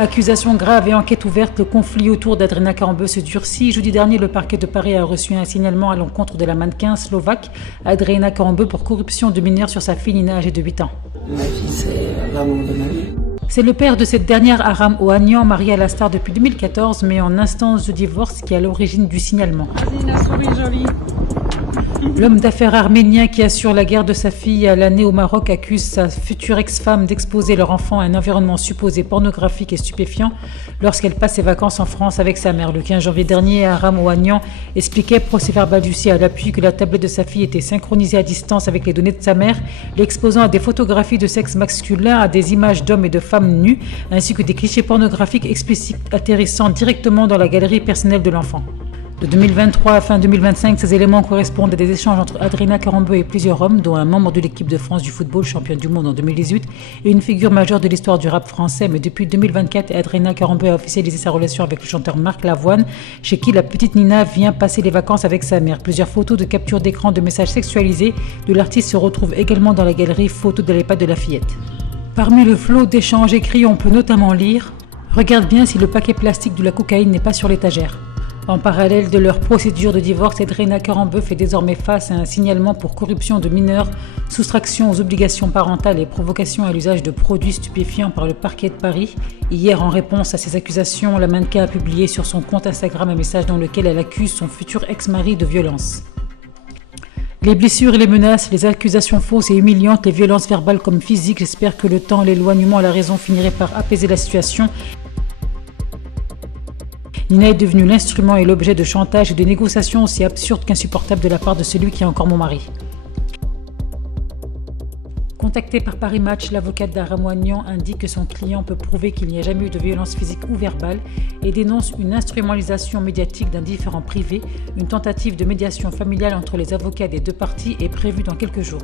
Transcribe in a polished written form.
Accusation grave et enquête ouverte, le conflit autour d'Adrina Karambeu se durcit. Jeudi dernier, le parquet de Paris a reçu un signalement à l'encontre de la mannequin slovaque Adrina Karambeu pour corruption de mineurs sur sa fille Nina âgée de 8 ans. Ma fille, c'est l'amour de ma vie. C'est le père de cette dernière, Aram Ohanian, marié à la star depuis 2014, mais en instance de divorce, qui est à l'origine du signalement. Adrina, souris jolie. L'homme d'affaires arménien qui assure la garde de sa fille à l'année au Maroc accuse sa future ex-femme d'exposer leur enfant à un environnement supposé pornographique et stupéfiant lorsqu'elle passe ses vacances en France avec sa mère. Le 15 janvier dernier, Aram Ohanian expliquait, procès-verbal du à l'appui, que la tablette de sa fille était synchronisée à distance avec les données de sa mère, l'exposant à des photographies de sexe masculin, à des images d'hommes et de femmes nus, ainsi que des clichés pornographiques explicites atterrissant directement dans la galerie personnelle de l'enfant. De 2023 à fin 2025, ces éléments correspondent à des échanges entre Adrina Karambeu et plusieurs hommes, dont un membre de l'équipe de France du football, championne du monde en 2018, et une figure majeure de l'histoire du rap français. Mais depuis 2024, Adrina Karambeu a officialisé sa relation avec le chanteur Marc Lavoine, chez qui la petite Nina vient passer les vacances avec sa mère. Plusieurs photos de capture d'écran de messages sexualisés de l'artiste se retrouvent également dans la galerie photo de l'iPad de la fillette. Parmi le flot d'échanges écrits, on peut notamment lire « Regarde bien si le paquet plastique de la cocaïne n'est pas sur l'étagère ». En parallèle de leur procédure de divorce, Adrina Karambeu fait désormais face à un signalement pour corruption de mineurs, soustraction aux obligations parentales et provocation à l'usage de produits stupéfiants par le parquet de Paris. Hier, en réponse à ces accusations, la mannequin a publié sur son compte Instagram un message dans lequel elle accuse son futur ex-mari de violence. Les blessures et les menaces, les accusations fausses et humiliantes, les violences verbales comme physiques, j'espère que le temps, l'éloignement à la raison finiraient par apaiser la situation. Nina est devenue l'instrument et l'objet de chantage et de négociations aussi absurdes qu'insupportables de la part de celui qui est encore mon mari. Contactée par Paris Match, l'avocate d'Aram Ohanian indique que son client peut prouver qu'il n'y a jamais eu de violence physique ou verbale et dénonce une instrumentalisation médiatique d'un différend privé. Une tentative de médiation familiale entre les avocats des deux parties est prévue dans quelques jours.